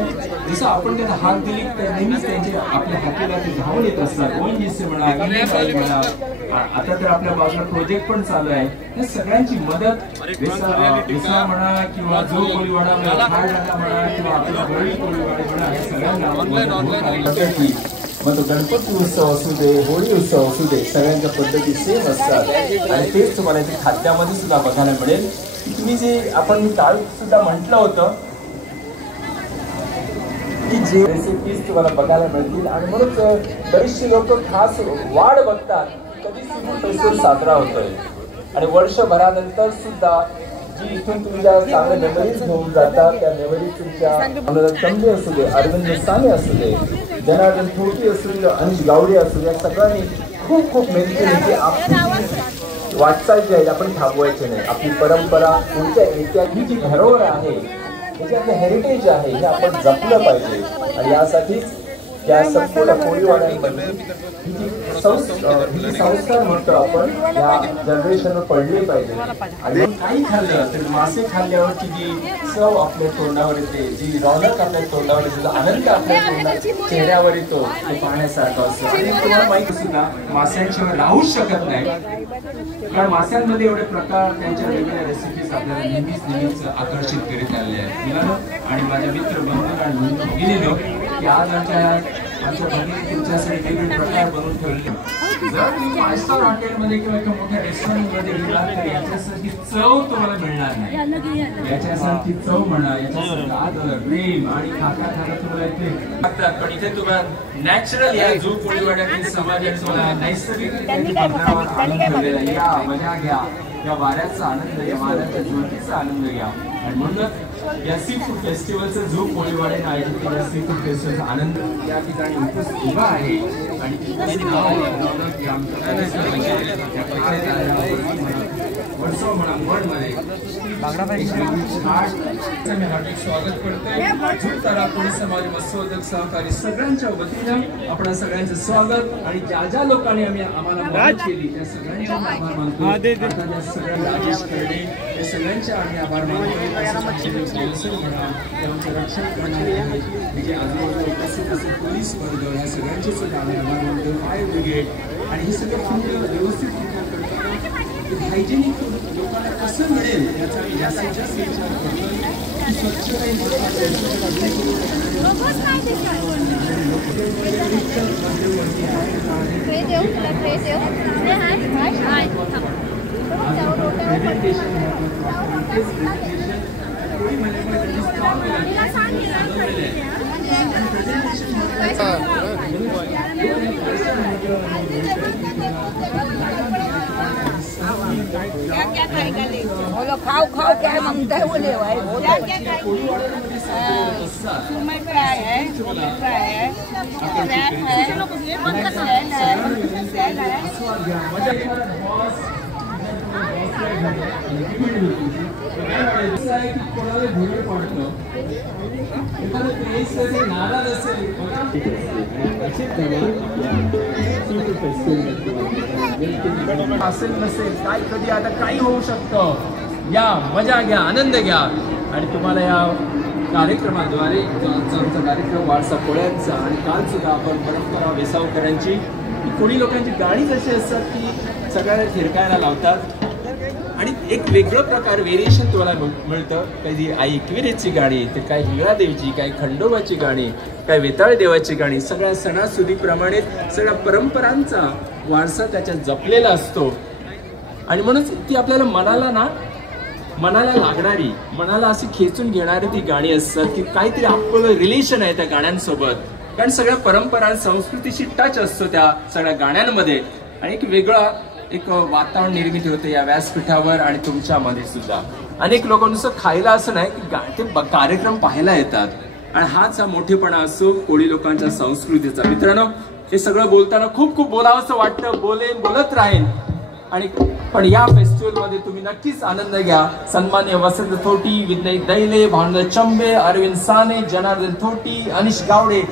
जसं आपण त्यांना हाक दिली तर नेहमीच त्यांचे आपल्या हाकेला ते धावून येत असतात. ओएनजीसी म्हणा, म्हणा, आता तर आपल्या बाजूला प्रोजेक्ट पण चालू आहे. या सगळ्यांची मदत वेसा म्हणा किंवा जो कोळीवाडा म्हणा किंवा आपला गळी कोळीवाडा म्हणा या सगळ्यांना मग तो गणपती उत्सव असू दे, होळी उत्सव असू दे, सगळ्यांच्या पद्धती सेम असतात. आणि तेच तुम्हाला ते खाद्यामध्ये सुद्धा बघायला मिळेल. तुम्ही जे आपण काल सुद्धा म्हटलं होतं की जे रेसिपीज तुम्हाला बघायला मिळतील. आणि म्हणून बरेचसे लोक खास वाढ बघतात कधी सीफूड फेस्टिवल साजरा होतोय. आणि वर्षभरानंतर सुद्धा जी इथून तुमच्या चांगल्या मेमरीज घेऊन जातात, त्या मेमरीज तुमच्या तंबे असू दे, अरविंद साने असू दे, जनार्दन थोटी असू दे, अनिश गावडे असू दे, या सगळ्यांनी खूप खूप मेहनत केली की आपली वाटचाल जी आहे आपण थांबवायची नाही. आपली परंपरा पुढच्या ऐतिहासिक जी धरोहर आहे, म्हणजे आपलं हेरिटेज आहे, हे आपण जपलं पाहिजे. आणि यासाठीच या संपूर्ण कोळीवाड्यांमध्ये ही जी संस्कार म्हणतो आपण या जनरेशनवर पडले पाहिजे. आणि काही खाल्लं तर मासे खाल्ल्यावरची जी चव आपल्या तोंडावर येते, जी रौनक आपल्या तोंडावर येते, जो आनंद आपल्या चेहऱ्यावर येतो, ते पाहण्यासारखं असतं. आणि तुम्हाला माहिती सुद्धा माशांशिवाय राहूच शकत नाही, कारण माशांमध्ये एवढे प्रकार, त्यांच्या वेगवेगळ्या रेसिपीज आपल्याला नेहमीच आकर्षित करीत आलेले आहेत. मुलांनो आणि माझ्या मित्र बंधू आणि भगिनींनो की आज आमच्या भगिनी तुमच्यासाठी वेगवेगळे प्रकार बनवून ठेवले. जर तुम्ही 5 स्टार हॉटेलमध्ये किंवा एका मोठ्या रेस्टॉरंटमध्ये गेलात तर याच्यासारखी चव तुम्हाला मिळणार नाही. याच्यासारखी चव म्हणा, याच्यासारखं आदर, प्रेम आणि खाता तुम्हाला इथे लागतात. पण इथे तुम्हाला नॅचरल या जो कोळीवाड्यातील समाजाने तुम्हाला नैसर्गिक आणून ठेवलेला. या मजा घ्या, या वाऱ्याचा आनंद, या वाऱ्याच्या ज्योतीचा आनंद घ्या. आणि म्हणूनच या सी फूड फेस्टिवलचा जो कोळीवाड्याने आयोजित केलेला सी फूड फेस्टिवलचा आनंद या ठिकाणी उपस्थित उभा आहे. आणि स्वागत करतोय कोळी समाज मत्स्योद्योग सहकारी सगळ्यांच्या वतीनं आपण सगळ्यांचं स्वागत. आणि ज्या ज्या लोकांनी आम्हाला मदत केली त्या सगळ्यांचे आभार मानतो. आता सगळ्या राजेश करणे या सगळ्यांचे आम्ही आभार मानतो. म्हणा त्यांचे रक्षण करणारे म्हणजे आजूबाजूला उपस्थित असे पोलीस वर्ग या सगळ्यांचे सुद्धा आम्ही आभार मानतो. फायर ब्रिगेड आणि हे सगळं फूड व्यवस्थित करताना हायजेनिक लोकांना कसं मिळेल याचा जास्तीत जास्त विचार करतो. खाओ खाओ क्या मांगता है वो ले भाई. मैं फ्राई है, फ्राई है, असेल नसेल काय कधी आता काही होऊ शकतं. या मजा घ्या, आनंद घ्या. आणि तुम्हाला या कार्यक्रमाद्वारे आमचा कार्यक्रम वारसा कोळ्यांचा आणि काल सुद्धा आपण परंपरा वेसावकरांची कोळी लोकांची गाणी कशी असतात की सगळ्यांना थिरकायला लावतात. आणि एक वेगळं प्रकार व्हेरिएशन तुम्हाला मिळतं. काही आई एकविरेची गाणी, तर काही हिंगळादेवीची, काही खंडोबाची गाणी, काही वेताळ देवाची गाणी. सगळ्या सणासुदीप्रमाणे सगळ्या परंपरांचा वारसा त्याच्यात जपलेला असतो. आणि म्हणून ती आपल्याला मनाला लागणारी, मनाला अशी खेचून घेणारी ती गाणी असतात की काहीतरी आपलं रिलेशन आहे त्या गाण्यांसोबत. कारण सगळ्या परंपरा संस्कृतीशी टच असतो त्या सगळ्या गाण्यांमध्ये. आणि एक वेगळा एक वातावरण निर्मिती होते या व्यासपीठावर आणि तुमच्यामध्ये सुद्धा. अनेक लोक नुसतं खायला असं नाही की ते कार्यक्रम पाहायला येतात. आणि हाच हा मोठेपणा असतो कोळी लोकांच्या संस्कृतीचा. मित्रांनो हे सगळं बोलताना खूप खूप बोलावंसं वाटतं, बोलत राहीन. आणि पण या फेस्टिवल मध्ये तुम्ही नक्कीच आनंद घ्या. सन्मान्य वसंत थोटी, विनय दैले, भानुदास चंबे, अरविंद साने, जनार्दन थोटी, अनिश गावडे